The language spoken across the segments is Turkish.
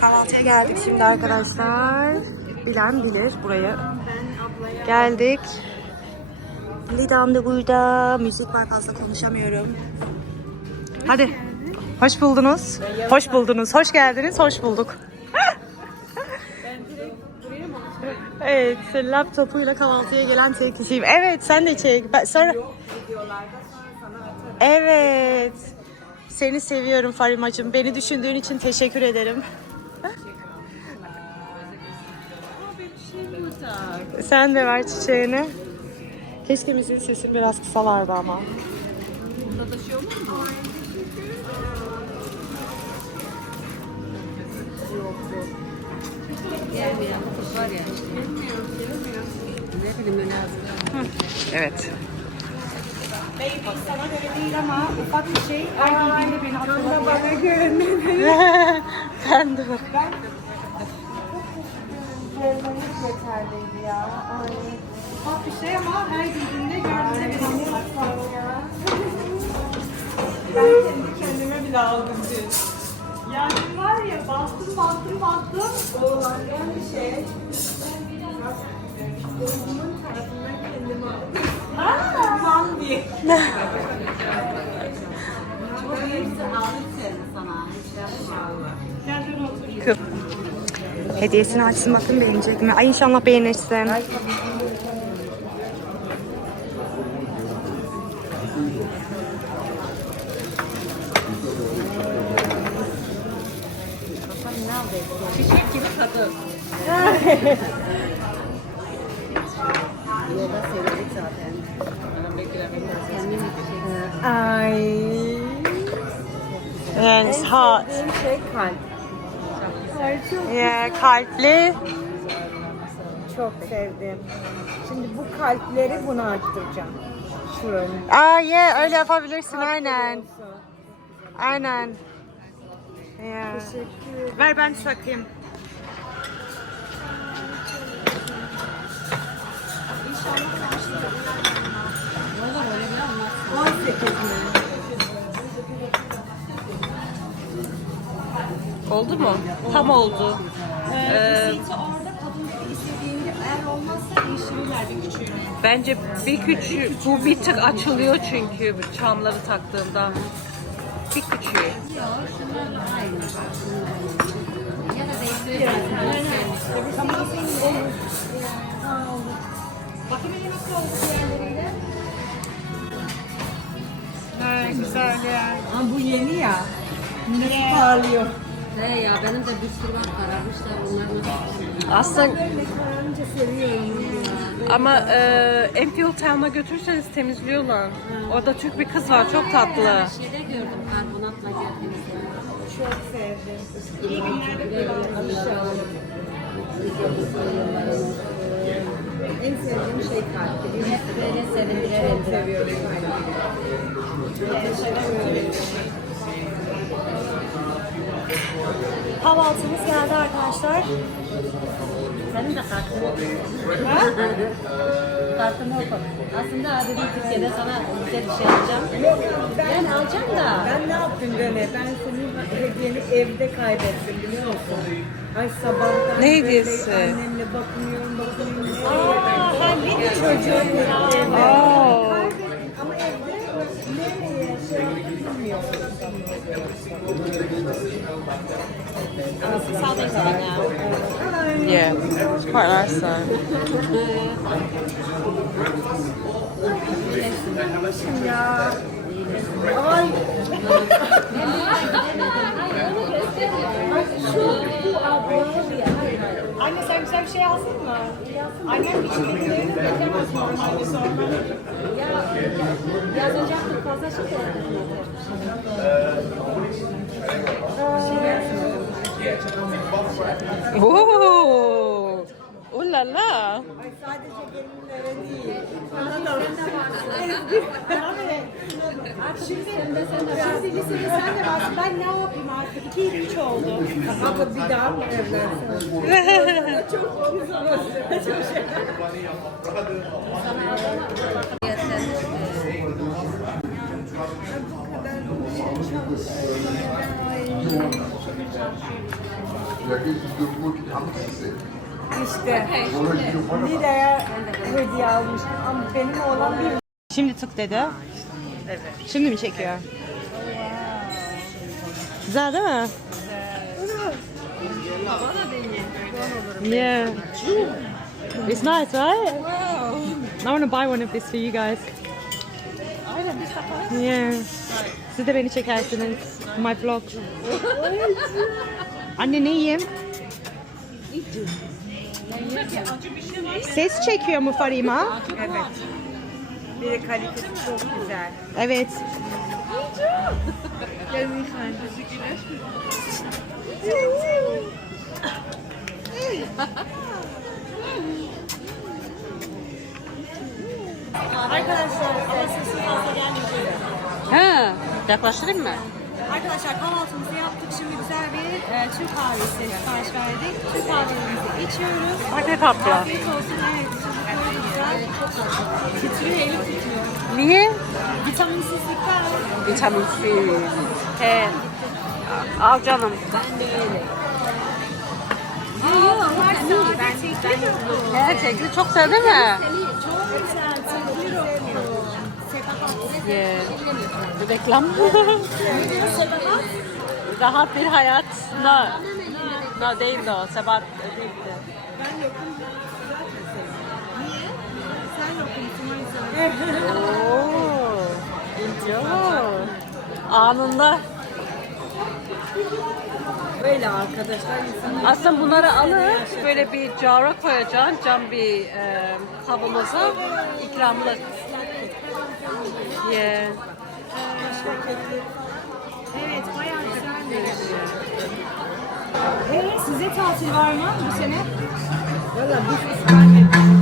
Kahvaltıya geldik şimdi arkadaşlar. Bilen bilir burayı. Geldik. Lidam da burada. Müzik var fazla konuşamıyorum. Hadi. Hoş buldunuz. Hoş buldunuz. Hoş geldiniz. Hoş bulduk. Evet, laptopuyla kahvaltıya gelen tek kişiyim. Evet, sen de çek. Ben, sonra... Evet. Seni seviyorum Farimacığım. Beni düşündüğün için teşekkür ederim. Sen de ver çiçeğini. Keşke müziğin sesi biraz kısalardı ama. gelmeyen kız var ya. Ne bileyim öyle Evet. Sana göre değil ama ufak bir şey her giydiğinde beni hatırlatıyor. bana göre ben de yeterliydi ya. Ay. Ufak bir şey ama her giydiğinde gördüğünde beni hatırlatıyor. Ben kendi kendime bile aldım dün. Yani var ya bastım bastım bastım. Oğlandan bir şey. Bunun tarafından kendime aldım. Aaa! Man diye. Kız. Hediyesini açsın bakın beğenecek mi? Ay inşallah beğenirsin. Çiçek gibi tadı. Zaten. Kendim gidecek. Ay. And it's hot. Şey kalp. Ay çok, Yeah, kalpli. çok sevdim. Şimdi bu kalpleri buna arttıracağım. Şöyle. Aa yeah, öyle yapabilirsin aynen. Aynen. Yeah. Teşekkür ederim. Ver ben takayım. Oldu mu? Tam oldu. Ee, orada kadın istediğinde eğer olmazsa değiştirirler bir küçüğünü. bence bir küçük, bu bir tık açılıyor çünkü bu çamları taktığımda. Bir küçüğü. Ya da değiştirebilirsin. Bakın benim nasıl oldu diğerleriyle. Ha, güzel ya. Ama bu yeni ya. Ne parlıyor. He ya benim de bir sürü var kararmışlar onların. Aslında Böyle kararınca seviyorum. ama e, Enfield Town'a götürseniz temizliyorlar. Orada Türk bir kız var çok tatlı. Şeyde gördüm karbonatla geldiğimizde. Çok sevdim. İyi günler. En sevdiğim şey kalpti. Böyle sevindirelim. Çok seviyorum kalbi. Kahvaltımız geldi arkadaşlar. Senin de kartın. Kartımı oku. Aslında abi bir Türkiye'de sana güzel bir şey alacağım. Ben alacağım da. Ben ne yaptım Rene? Ben senin hediyeni evde kaybettim biliyor musun? Ay sabahtan Ne hediyesi? Annemle bakmıyorum bakmıyorum. Aa, ben de çocuğum. Aa. Yeah, it's quite nice though. Ya. Anne sen güzel bir şey alsın mı? Annem içindekilerini beklemez normalde sonra. Yazacaktık fazla şey Oo. Oh la la. Ay sadece gelinlere değil. Bana da Şimdi, şimdi lisede sen de varsın. Ben ne yapayım artık? 2 ile 3 oldu. Abla bir daha mı evlensin? Çok güzel olsun. Çok şey. Bu kadar bir şey çalıştım. Ay, İşte Nilay'a hediye almıştım ama benim oğlan bir Şimdi tık dedi. Evet. Şimdi mi çekiyor? Güzel değil mi? Yeah. It's nice, right? I want to buy one of this for you guys. Yeah. Siz de beni çekersiniz. My vlog. Anne ne yiyeyim? Ses çekiyor mu Farima? Evet. Bir de kalitesi çok güzel. Evet. Arkadaşlar sessiz fazla gelmeyecek. He. Yaklaştırayım mı? Arkadaşlar kahvaltımızı yaptık. Şimdi güzel bir e, Türk kahvesi sipariş verdik. Türk kahvelerimizi içiyoruz. Bak ne tatlı. Afiyet olsun. Evet. Çocukları güzel. Titriyor, elim titriyor. Niye? Vitaminsizlikten. Vitaminsiz. He. Al canım. Yok yok. Var ben çekiyorum. Gerçekten çok sevdi mi? Çok güzel. Çekiyorum. Yeah. Reklam. Rahat bir hayat. No. No değildi o. Sebat değildi. Sen yokumsun o yüzden. Oo. Gidiyor. Anında. Öyle arkadaşlar insanlar Aslında bunları alıp böyle bir cara koyacaksın. Cam bir e, kavanoza. ikramlık. Yeah. Evet bayağı güzelmiş. Ee, size tatil var mı bu sene? Valla biz İspanya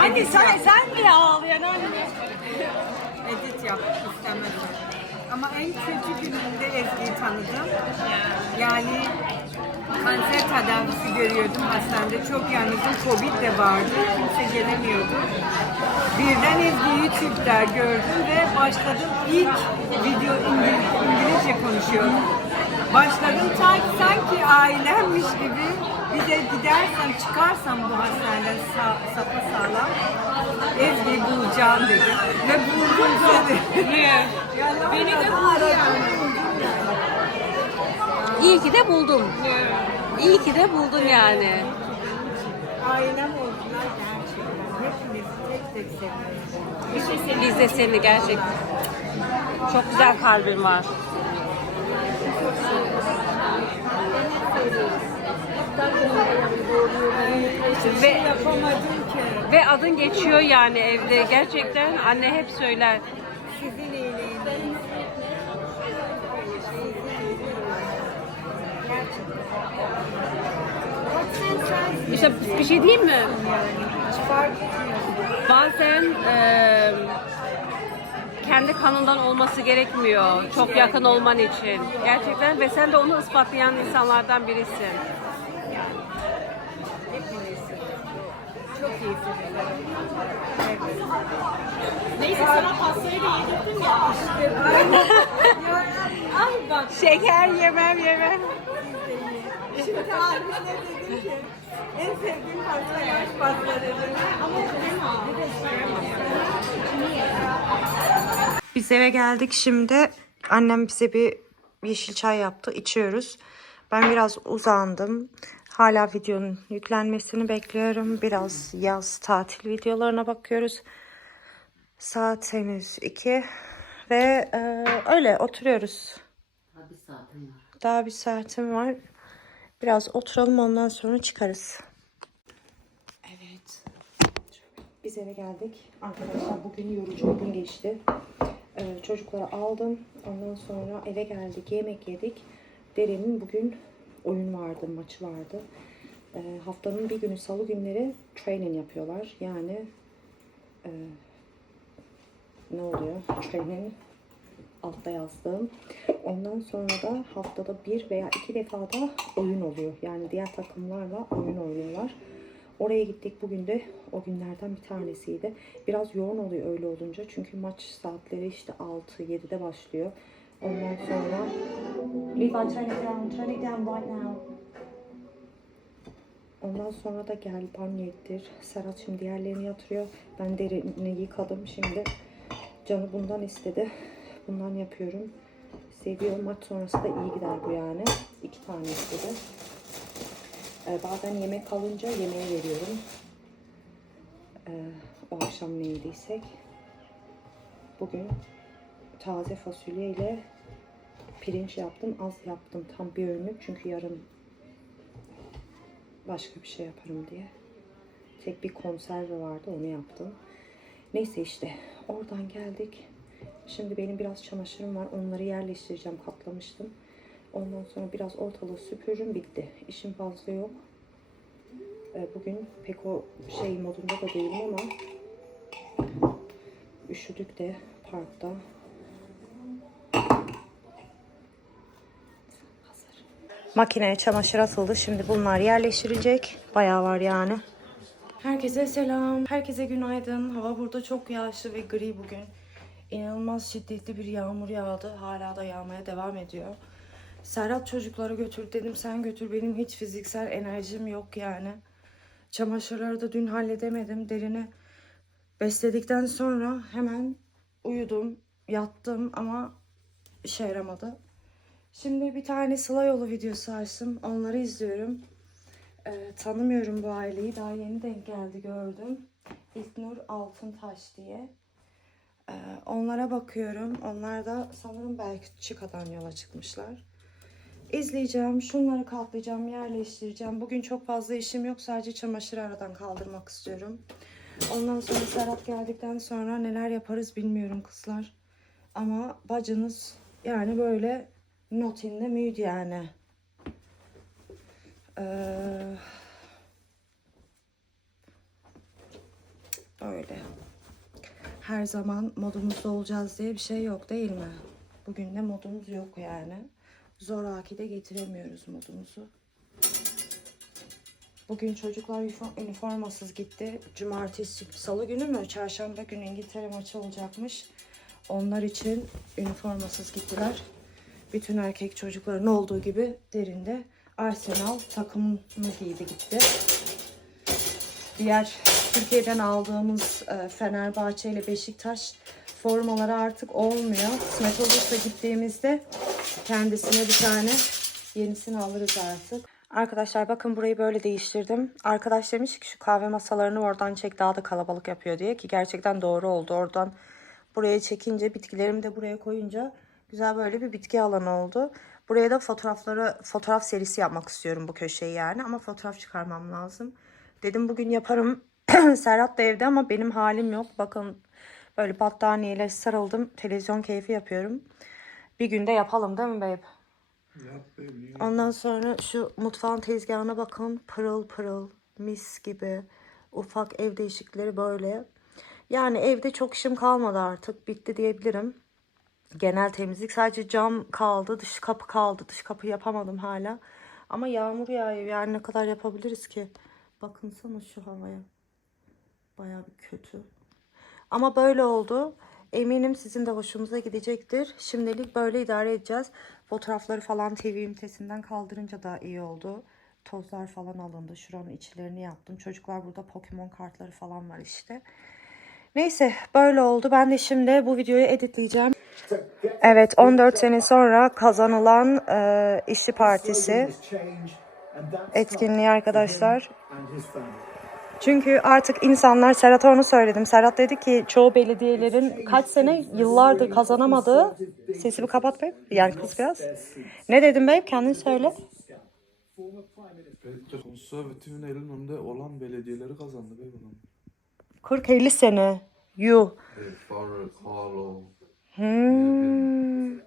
Anne sen, sen bile ağlayan anne. Edit yap istemezdim. Ama en kötü gününde Ezgi'yi tanıdım. Yani kanser tedavisi görüyordum hastanede. Çok yalnızım. Covid de vardı. Kimse gelemiyordu. Birden Ezgi'yi Türkler gördüm ve başladım. İlk video İngiliz, İngilizce konuşuyorum. Başladım sanki ailemmiş gibi. Bir de gidersem çıkarsam bu hastaneden sa sapa sağlam Ezgi'yi bulacağım dedim. Ve buldum seni. Beni de buldu yani. iyi ki de buldum. İyi ki de buldun yani. Ailem oldular gerçekten. Hepinizi tek tek seviyorum. Biz de seni gerçekten. Çok güzel kalbin var. Ve ki. ve adın geçiyor yani evde. Gerçekten anne hep söyler. Sizin iyiliğiniz. İşte bir şey diyeyim mi? Bazen eee, kendi kanından olması gerekmiyor. Çok yakın olman için. Gerçekten ve sen de onu ispatlayan insanlardan birisin. yani. Hepiniz. Çok iyisiniz. Evet. Neyse sana pastayı da yedirdim ya. İşte Ay bak. Şeker yemem yemem. Şimdi abime dedim ki en sevdiğim pasta yaş pasta dedim. Ama Biz eve geldik şimdi. Annem bize bir yeşil çay yaptı. içiyoruz. Ben biraz uzandım. Hala videonun yüklenmesini bekliyorum. Biraz yaz tatil videolarına bakıyoruz. Saat henüz 2 ve e, öyle oturuyoruz. Daha bir saatim var. Biraz oturalım ondan sonra çıkarız. Evet. Biz eve geldik. Arkadaşlar bugün yorucu bir gün geçti. Ee, çocukları aldım. Ondan sonra eve geldik. Yemek yedik. Deren'in bugün oyun vardı, maçı vardı. Ee, haftanın bir günü salı günleri training yapıyorlar. Yani e, ne oluyor? Training altta yazdığım. Ondan sonra da haftada bir veya iki defa da oyun oluyor. Yani diğer takımlarla oyun oynuyorlar. Oraya gittik bugün de o günlerden bir tanesiydi. Biraz yoğun oluyor öyle olunca. Çünkü maç saatleri işte 6-7'de başlıyor. Ondan sonra Levi turn it down, turn it down right now. Ondan sonra da gel banyo ettir. Serhat şimdi diğerlerini yatırıyor. Ben derini yıkadım şimdi. Canı bundan istedi. Bundan yapıyorum. Seviyor. Maç sonrası da iyi gider bu yani. İki tane istedi. Ee, bazen yemek kalınca yemeğe veriyorum. Ee, o akşam ne yediysek. Bugün taze fasulye ile pirinç yaptım. Az yaptım. Tam bir öğünlük. Çünkü yarın başka bir şey yaparım diye. Tek bir konserve vardı. Onu yaptım. Neyse işte. Oradan geldik. Şimdi benim biraz çamaşırım var. Onları yerleştireceğim. Katlamıştım. Ondan sonra biraz ortalığı süpürürüm. Bitti. İşim fazla yok. Ee, Bugün pek o şey modunda da değilim ama üşüdük de parkta. Makineye çamaşır atıldı. Şimdi bunlar yerleştirilecek. Bayağı var yani. Herkese selam. Herkese günaydın. Hava burada çok yağışlı ve gri bugün. İnanılmaz şiddetli bir yağmur yağdı. Hala da yağmaya devam ediyor. Serhat çocukları götür dedim sen götür. Benim hiç fiziksel enerjim yok yani. Çamaşırları da dün halledemedim. Derini besledikten sonra hemen uyudum, yattım ama işe yaramadı. Şimdi bir tane Sıla yolu videosu açtım. Onları izliyorum. Ee, tanımıyorum bu aileyi. Daha yeni denk geldi gördüm. İlknur Altıntaş diye. Ee, onlara bakıyorum. Onlar da sanırım belki Çika'dan yola çıkmışlar. İzleyeceğim. Şunları katlayacağım, yerleştireceğim. Bugün çok fazla işim yok. Sadece çamaşırı aradan kaldırmak istiyorum. Ondan sonra Serhat geldikten sonra neler yaparız bilmiyorum kızlar. Ama bacınız yani böyle not in the mood yani. Ee, öyle. Her zaman modumuzda olacağız diye bir şey yok değil mi? Bugün de modumuz yok yani. Zoraki de getiremiyoruz modumuzu. Bugün çocuklar üniform- üniformasız gitti. Cumartesi, salı günü mü? Çarşamba günü İngiltere maçı olacakmış. Onlar için üniformasız gittiler. Bütün erkek çocukların olduğu gibi derinde Arsenal takımını giydi gitti. Diğer Türkiye'den aldığımız e, Fenerbahçe ile Beşiktaş formaları artık olmuyor. Kısmet olursa gittiğimizde kendisine bir tane yenisini alırız artık. Arkadaşlar bakın burayı böyle değiştirdim. Arkadaş demiş ki şu kahve masalarını oradan çek daha da kalabalık yapıyor diye ki gerçekten doğru oldu. Oradan buraya çekince bitkilerimi de buraya koyunca güzel böyle bir bitki alanı oldu. Buraya da fotoğrafları fotoğraf serisi yapmak istiyorum bu köşeyi yani ama fotoğraf çıkarmam lazım. Dedim bugün yaparım. Serhat da evde ama benim halim yok. Bakın böyle battaniyeyle sarıldım. Televizyon keyfi yapıyorum. Bir günde yapalım değil mi babe? Ondan sonra şu mutfağın tezgahına bakın. Pırıl pırıl, mis gibi. Ufak ev değişiklikleri böyle. Yani evde çok işim kalmadı artık. Bitti diyebilirim. Genel temizlik. Sadece cam kaldı. Dış kapı kaldı. Dış kapı yapamadım hala. Ama yağmur yağıyor yani ne kadar yapabiliriz ki? Bakınsana şu havaya. Baya bir kötü. Ama böyle oldu. Eminim sizin de hoşunuza gidecektir. Şimdilik böyle idare edeceğiz. Fotoğrafları falan TV ünitesinden kaldırınca da iyi oldu. Tozlar falan alındı. Şuranın içlerini yaptım. Çocuklar burada Pokemon kartları falan var işte. Neyse böyle oldu. Ben de şimdi bu videoyu editleyeceğim. Evet 14 sene sonra kazanılan e, işçi partisi etkinliği arkadaşlar. Çünkü artık insanlar Serhat'a onu söyledim. Serhat dedi ki çoğu belediyelerin kaç sene yıllardır kazanamadığı sesimi kapat be. Yani kız biraz. Ne dedim be? Kendin söyle. Konservatifin elinde olan belediyeleri kazandı be bunun. 40-50 sene. Yuh. Hmm.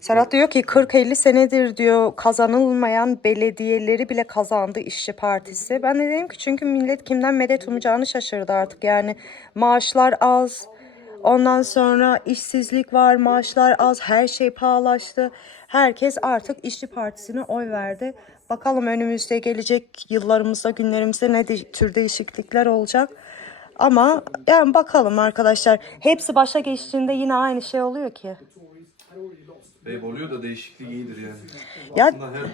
Serhat diyor ki 40-50 senedir diyor kazanılmayan belediyeleri bile kazandı işçi partisi. Ben de dedim ki çünkü millet kimden medet umacağını şaşırdı artık. Yani maaşlar az. Ondan sonra işsizlik var, maaşlar az, her şey pahalaştı. Herkes artık işçi partisine oy verdi. Bakalım önümüzde gelecek yıllarımızda, günlerimizde ne tür değişiklikler olacak. Ama yani bakalım arkadaşlar. Hepsi başa geçtiğinde yine aynı şey oluyor ki. Beyb oluyor da değişiklik iyidir yani. Ya- Aslında her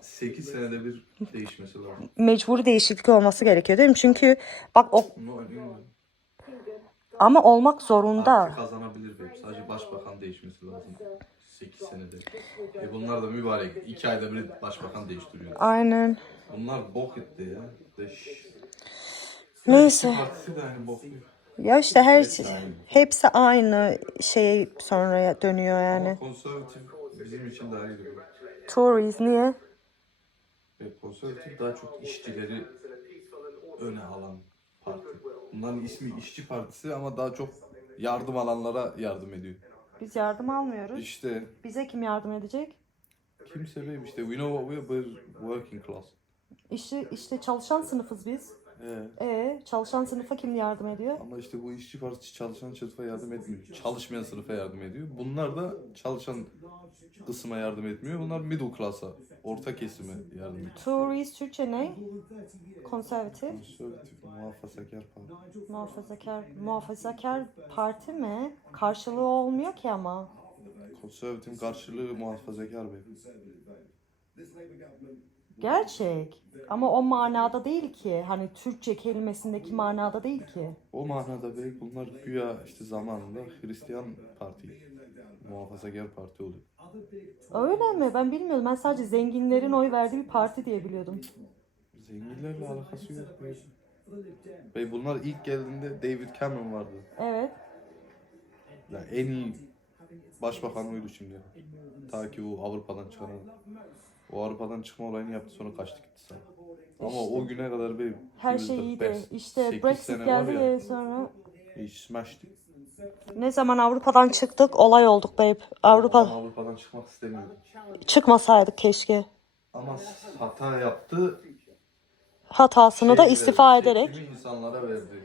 8 senede bir değişmesi lazım. Mecburi değişiklik olması gerekiyor değil mi? Çünkü bak o ama olmak zorunda. Artık kazanabilir Beyb. Sadece başbakan değişmesi lazım. 8 senede. E bunlar da mübarek. 2 ayda bir başbakan değiştiriyor. Aynen. Bunlar bok etti ya. Deş. Neyse. Partisi de aynı bok. Ya işte her Hepsi şey, aynı. hepsi aynı şeye sonra dönüyor yani. Ama konservatif bizim için daha iyi. Tories niye? Ve konservatif daha çok işçileri öne alan parti. Bunların ismi işçi partisi ama daha çok yardım alanlara yardım ediyor. Biz yardım almıyoruz. İşte Bize kim yardım edecek? kimse benim işte we know what we are we're working class. İşte işte çalışan sınıfız biz. Ee, E çalışan sınıfa kim yardım ediyor? ama işte bu işçi partisi çalışan sınıfa yardım etmiyor. Çalışmayan sınıfa yardım ediyor. Bunlar da çalışan kısma yardım etmiyor. Bunlar middle class'a, orta kesime yardım ediyor. Tories Türkçe ne? Konservatif, Konservatif, muhafazakar parti. muhafazakar, muhafazakar parti mi? Karşılığı olmuyor ki ama. Konservatifin karşılığı muhafazakar bey. Gerçek. Ama o manada değil ki. Hani Türkçe kelimesindeki manada değil ki. O manada bey bunlar güya işte zamanında Hristiyan parti, muhafazakar parti oluyor. Öyle mi? Ben bilmiyordum. Ben sadece zenginlerin oy verdiği bir parti diye biliyordum. Zenginlerle alakası yok bey. Bey bunlar ilk geldiğinde David Cameron vardı. Evet. Ya en iyi başbakan oydu şimdi. Ta ki o Avrupa'dan çıkan adam. O Avrupa'dan çıkma olayını yaptı sonra kaçtı gitti sana. Ama o güne kadar bey Her şey iyiydi. İşte Brexit geldi ya, sonra. he smashed. Ne zaman Avrupa'dan çıktık olay olduk babe. Avrupa Avrupa'dan çıkmak istemiyordu. çıkmasaydık keşke. Ama hata yaptı. Hatasını da Şeyleri, istifa ederek. seçimi insanlara verdi.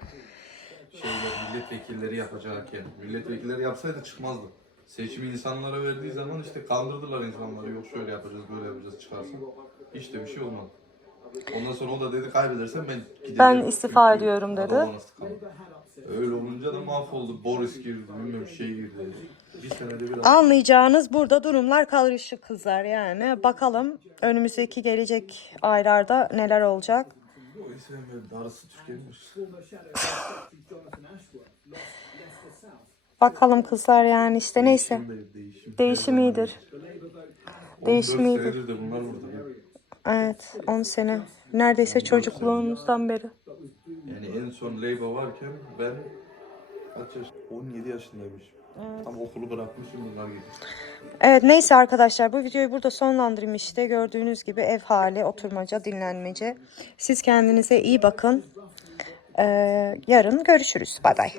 Şeyler, milletvekilleri yapacakken. Milletvekilleri yapsaydı çıkmazdı. Seçimi insanlara verdiği zaman işte kandırdılar insanları. Yok şöyle yapacağız, böyle yapacağız çıkarsa. Hiç de bir şey olmadı. Ondan sonra o da dedi kaybedersen ben gideceğim. Ben istifa Çünkü ediyorum dedi. Öyle olunca da mahvoldu. Boris girdi, bilmem şey girdi. Bir senede bir Anlayacağınız burada durumlar karışık kızlar yani. Bakalım önümüzdeki gelecek aylarda neler olacak. Darısı Türkiye'nin başına. Bakalım kızlar yani işte neyse. Değişim iyidir. 14 Değişim iyidir. senedir de bunlar burada. Evet 10 sene. Neredeyse çocukluğumuzdan beri. Yani en son Labour varken ben kaç yaş? 17 yaşındaymışım. Tam okulu bırakmışım bunlar gibi. Evet neyse arkadaşlar bu videoyu burada sonlandırayım işte. Gördüğünüz gibi ev hali, oturmaca, dinlenmece. Siz kendinize iyi bakın. Ee, yarın görüşürüz. Bay bay.